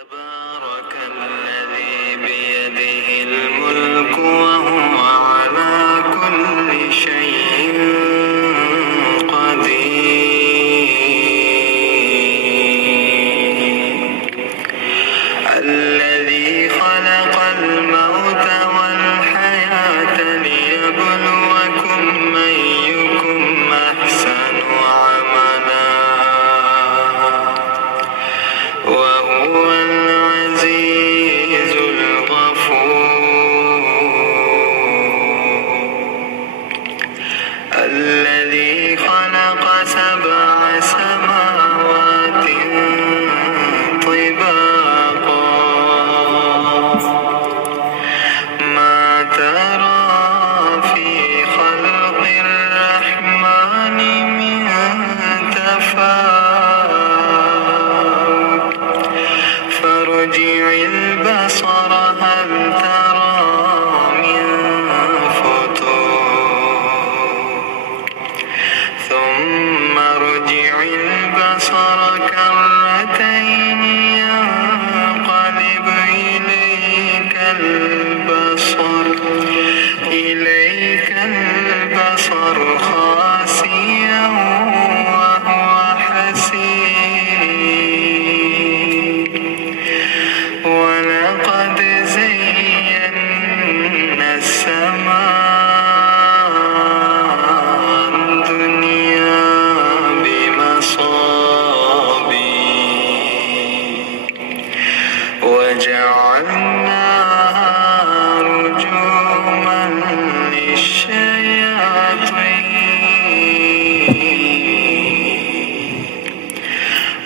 تبارك الذي بيده الملك وهو على كل شيء قدير. الذي خلق الموت والحياة ليبلوكم أيكم أحسن عملا وهو العزيز الغفور. الذي خلق 7 سماوات طباقا ما ترى في خلق الرحمن من تفاوت فارجع البصر هل ترى من فطور ثم ارجع البصر كرتين ينقلب إليك البصر خاسئا وهو حسير. ولقد زينا السماء الدنيا بمصابيح وجعلناها رجوما للشياطين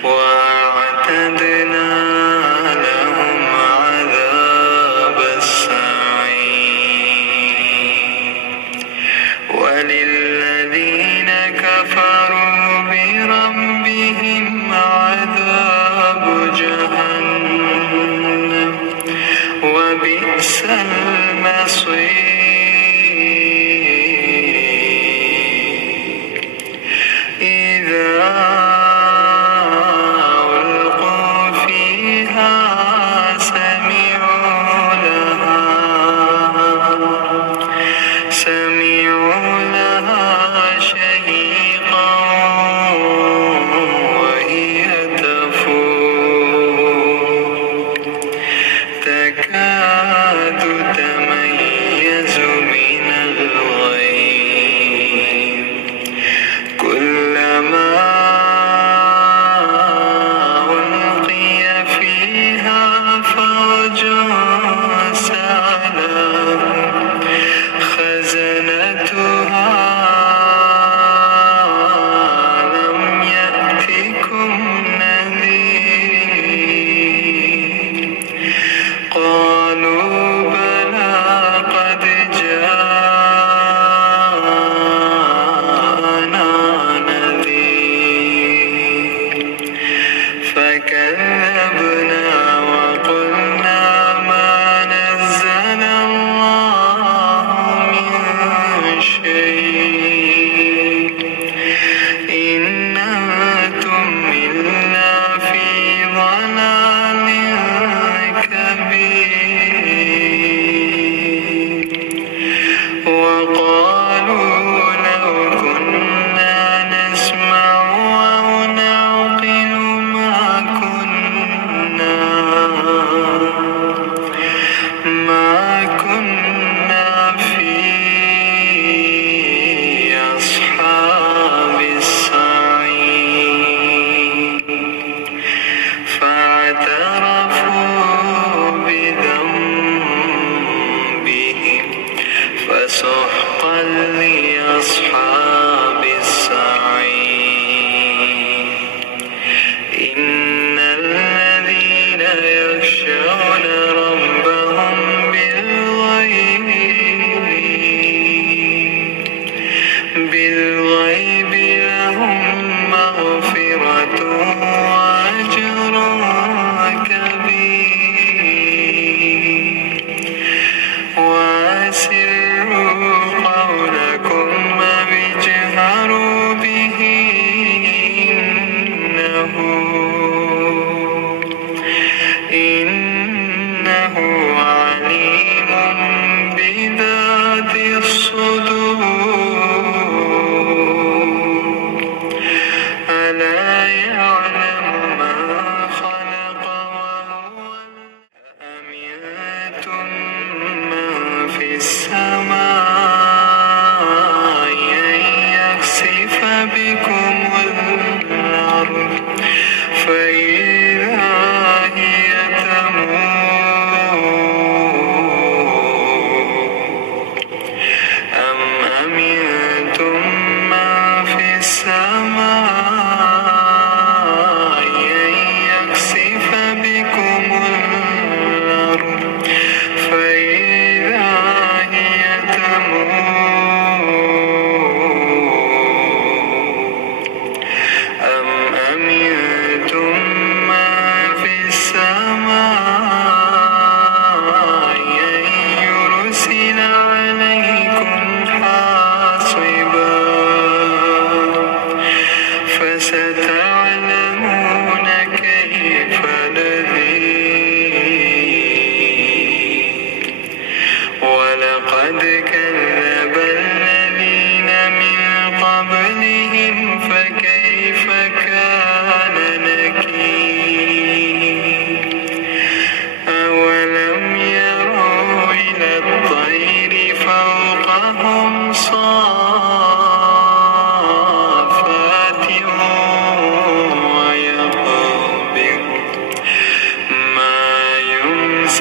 وأعتدنا لهم عذاب السعير. وللذين كفروا بربهم عذاب جهنم وبئس المصير. إذا ألقوا فيها سمعوا لها شهيقا وهي تفور تكاد تميز من الغيظ كلما ألقي فيها فوج سألهم خزنتها ألم يأتكم نذير قالوا بلى قد جاءنا نذير فكذبنا وقلنا ما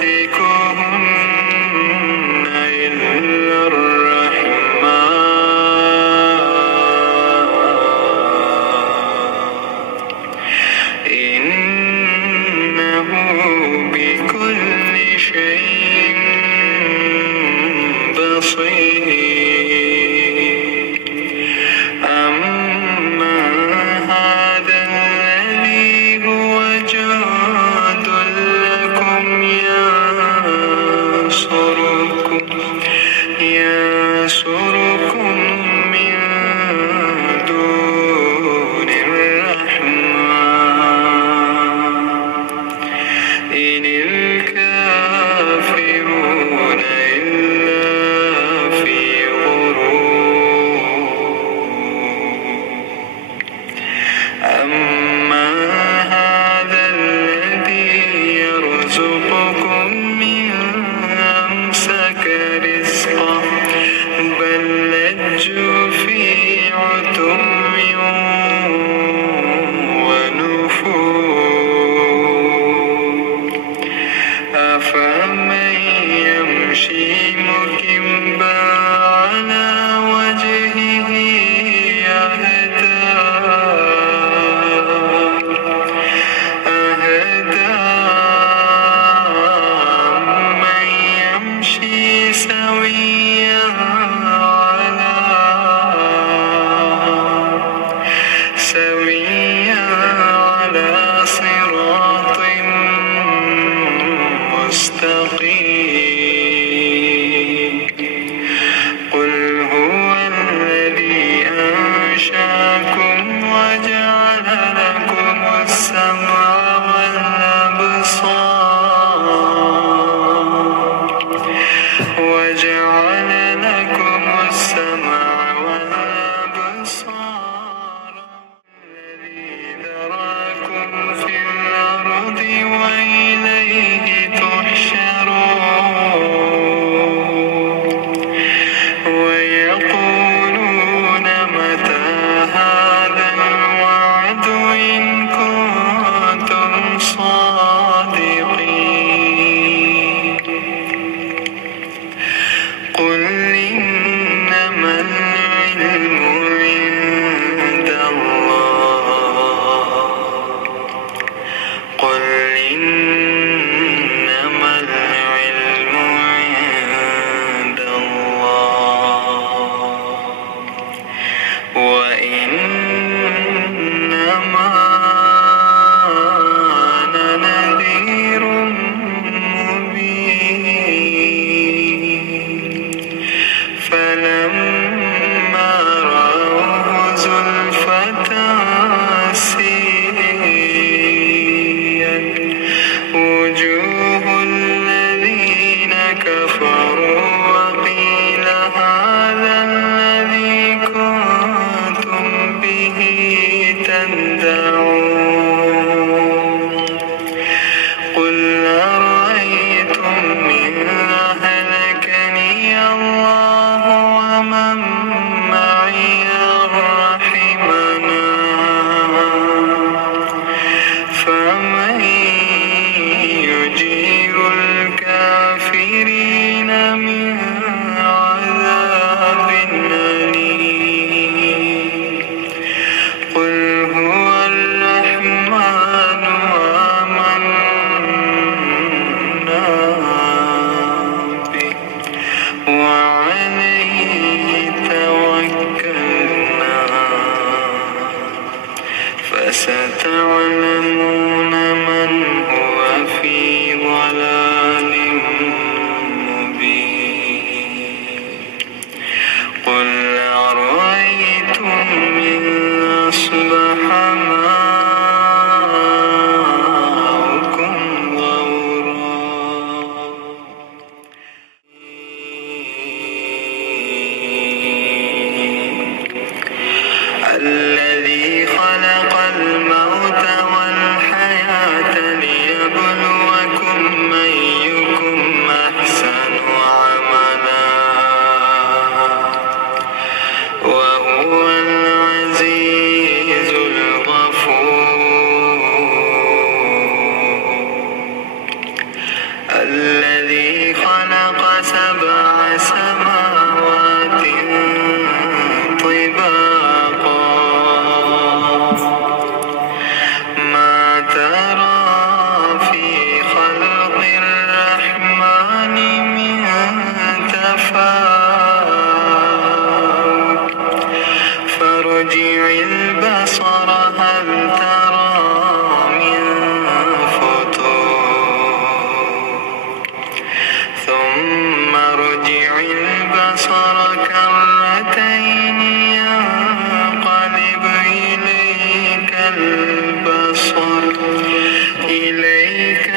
يمسكهن إلا الرحمن إنه بكل شيء بصير أما هذا الذي هو جاد لكم ينصركم من دون الرحمن إن الكافرون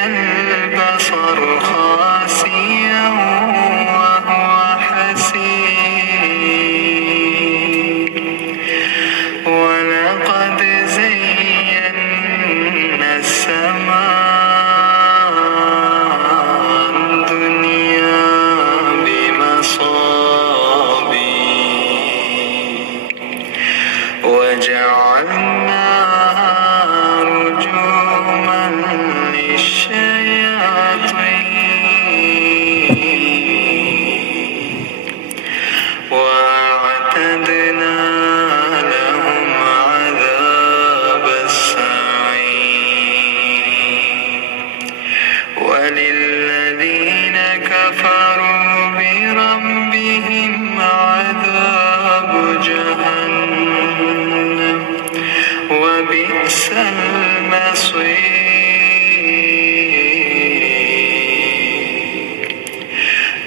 البصر خاسئا وهو حسير ولقد زينا السماء الدنيا بمصابيح وجعلناها رجوما للشياطين وأعتدنا لهم عذاب السعير وللذين كفروا بربهم عذاب جهنم وبئس المصير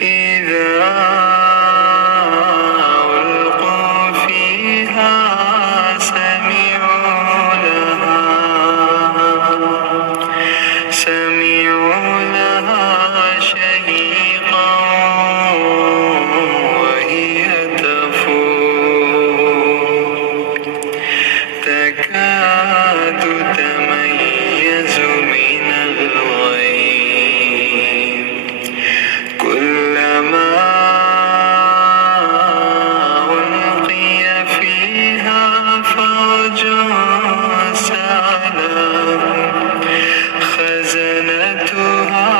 إذا ألقوا فيها سمعوا لها شهيقا وهي تفور تكاد تميز من الغيظ كلما ألقي فيها فوج سألهم خزنتها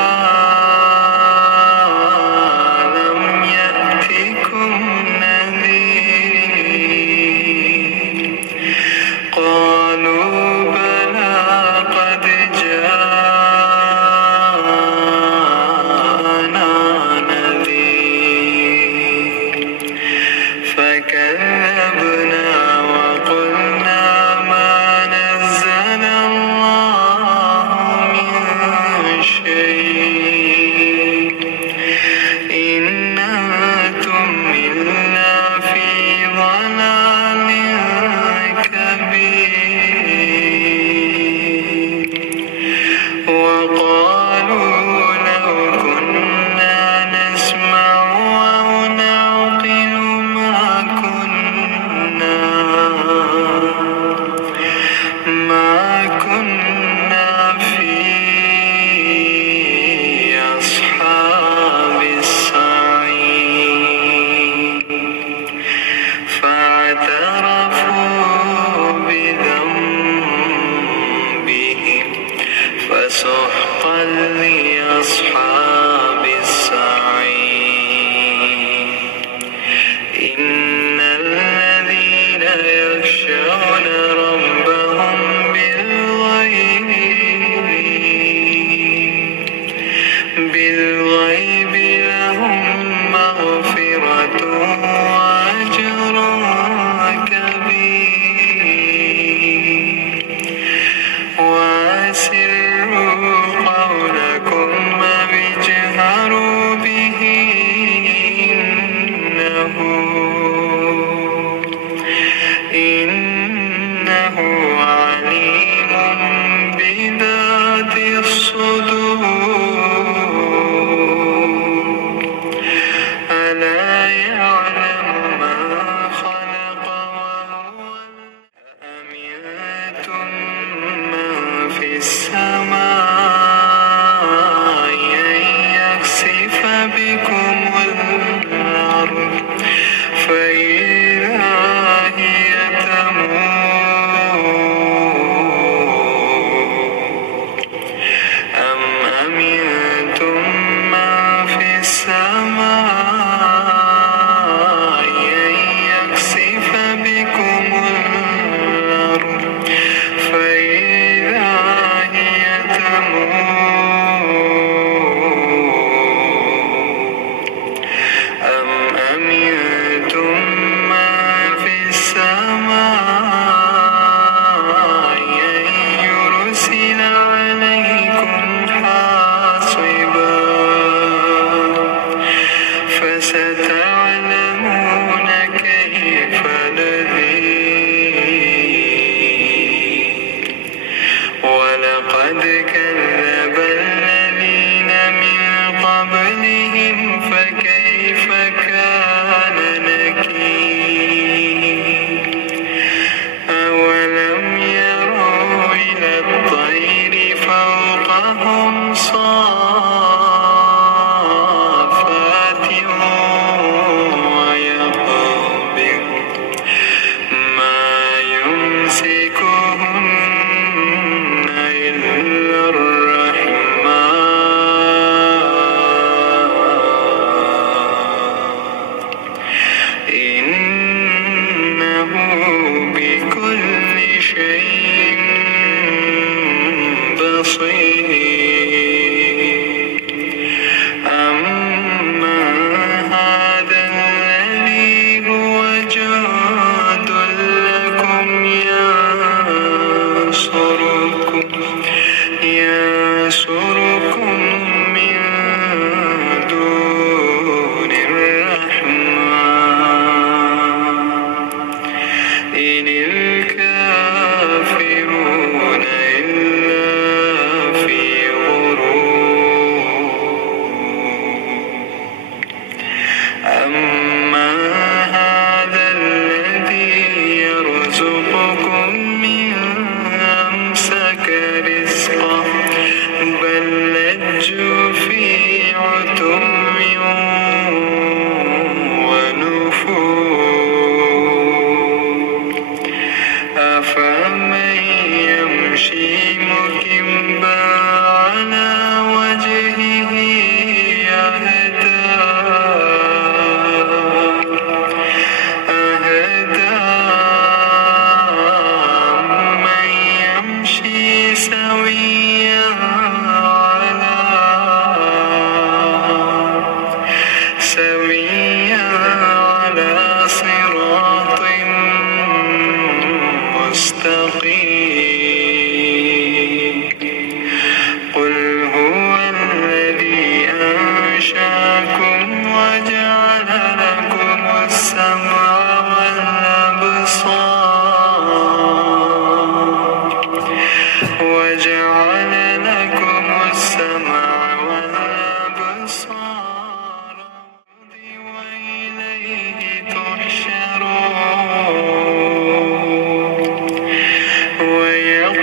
ألم يأتكم نذير قالوا بلى قد جاءنا نذير فكذبنا وقلنا ما نزل الله من شيء إن أنتم إلا في ضلال كبير وقالوا لو كنا نسمع أو نعقل ما كنا في أصحاب السعير فاعترفوا بذنبهم فسحقا لأصحاب السعير إن الذين يخشون ربهم بالغيب لهم مغفرة وأجر كبير وأسروا قولكم أو اجهروا به إنه عليم بذات الصدور في عتو ونفور أفمن يمشي مكبا على وجهه أهدى أمن يمشي سويا على صراط مستقيم قل هو الذي أنشأكم وجعل لكم السمع والأبصار وإليه تحشرون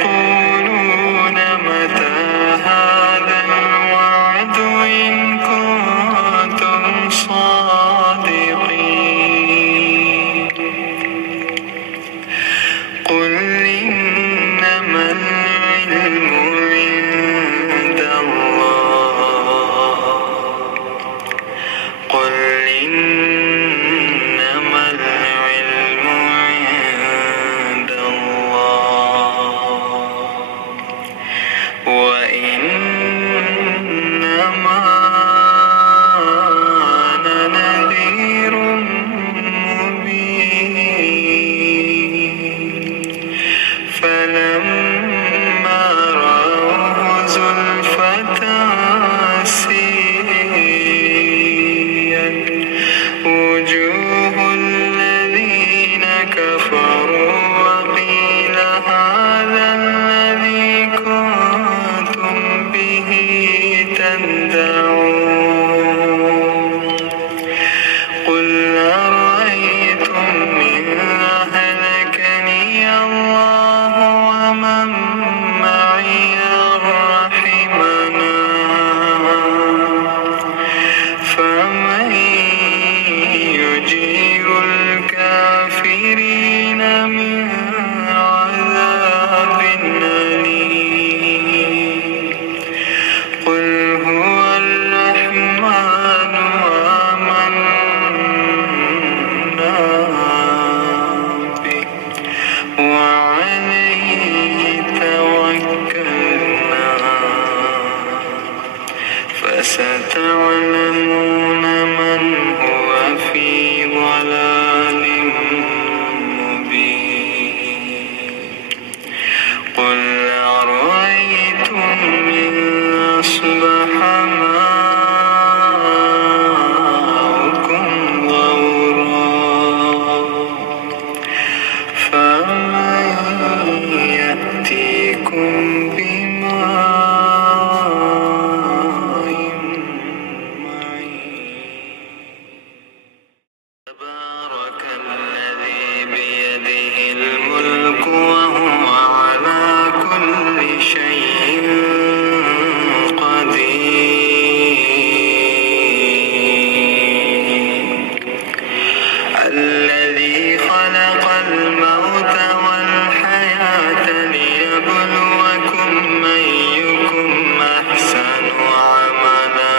ويقولون متى هذا الوعد إن كنتم صادقين قل إنما العلم عند الله قل إنما العلم عند الله وإنما أنا نذير مبين فلما رأوه زلفة سيئت وجوه الذين كفروا وقيل هذا الذي كنتم به تدعون قل أرأيتم إن أهلكني الله ومن معي رحمنا فمن يجير الكافرين من عذاب أليم قل هو الرحمن آمنا به وعليه توكلنا فستعلمون من هو في ضلال مبين قل أرأيتم إن أصبح ماؤكم غورا فمن يأتيكم بماء معين تبارك الذي بيده الملك وهو على كل شيء قدير الذي خلق الموت والحياة ليبلوكم أيكم أحسن عملا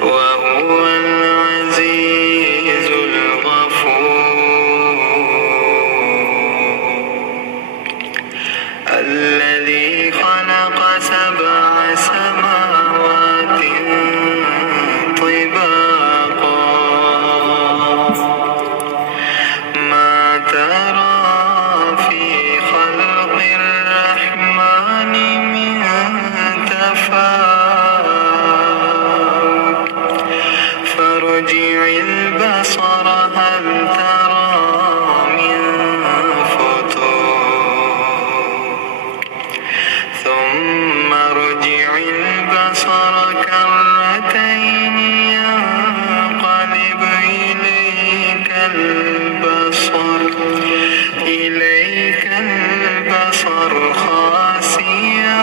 وهو العزيز الغفور الذي خلق سبع سماوات طباقا ما ترى في خلق الرحمن من تفاوت فارجع البصر هل ترى من فطور ثم ارجع البصر كرتين ينقلب إليك البصر خاسئا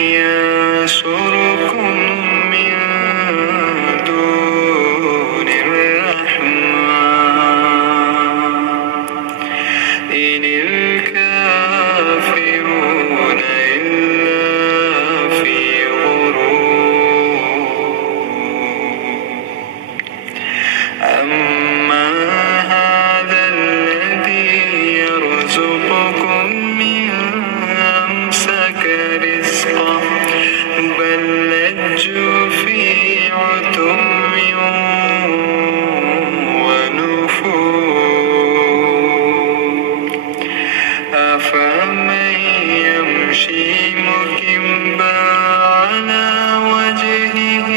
ينصركم من دون الرحمن إن الكافرون إلا في غرور أما هذا الذي يرزقكم من أمسك رزقه بل لجوا في عتو ونفور أفمن يمشي مكبا على وجهه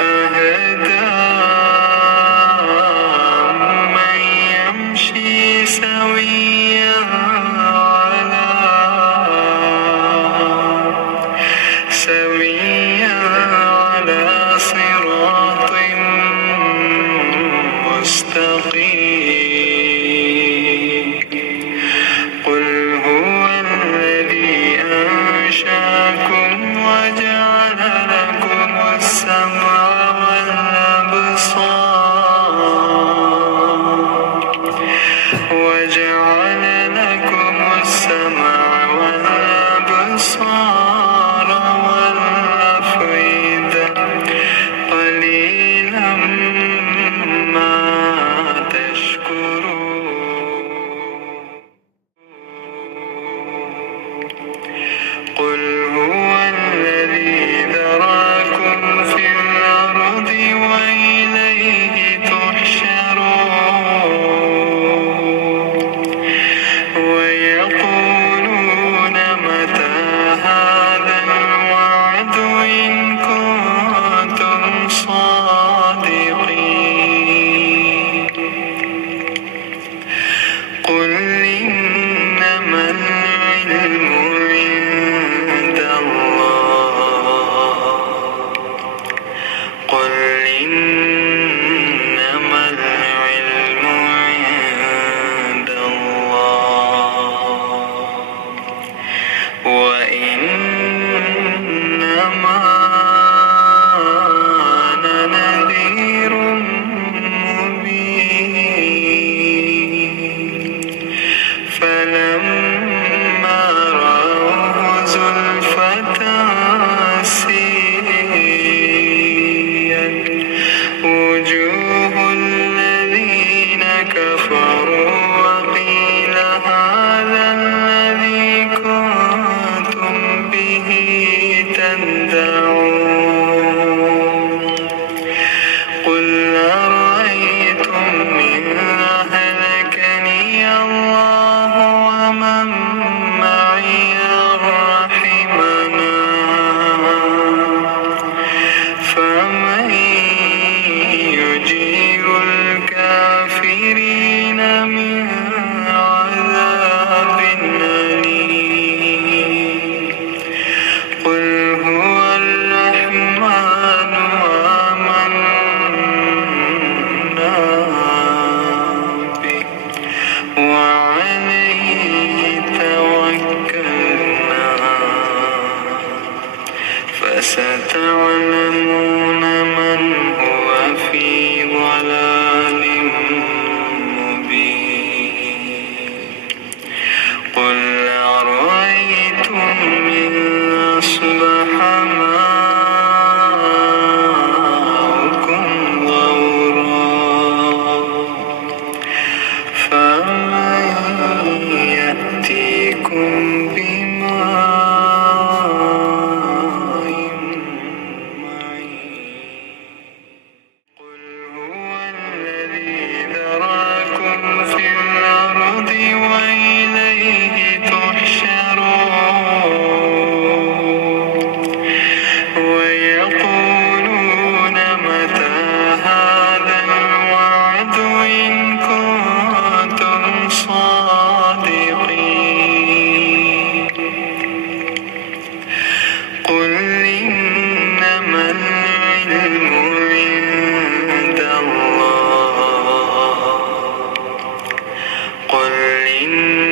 أهدى من يمشي سويا على صراط مستقيم قل هو الذي أنشأكم وجعل لكم السمع والأبصار والأفئدة قليلا ما تشكرون قل هو الذي ذراكم في الأرض وإليه تحشرون ويقولون متى هذا الوعد إن كنتم صادقين قل إنما العلم عند الله قل إنما العلم عند الله وإنما أنا نذير مبين فلما رأوه زلفة سيئت وجوه الذين كفروا وقيل هذا الذي كنتم به تدعون قل أرأيتم إن أهلكني الله ومن معي رحمنا فمن يجير الكافرين من عذاب أليم قل هو الرحمن آمنا به وعليه توكلنا فستعلمون من هو في ضلال مبين قل أرأيتم إن أصبح ماؤكم غورا فمن يأتيكم بماء معين إن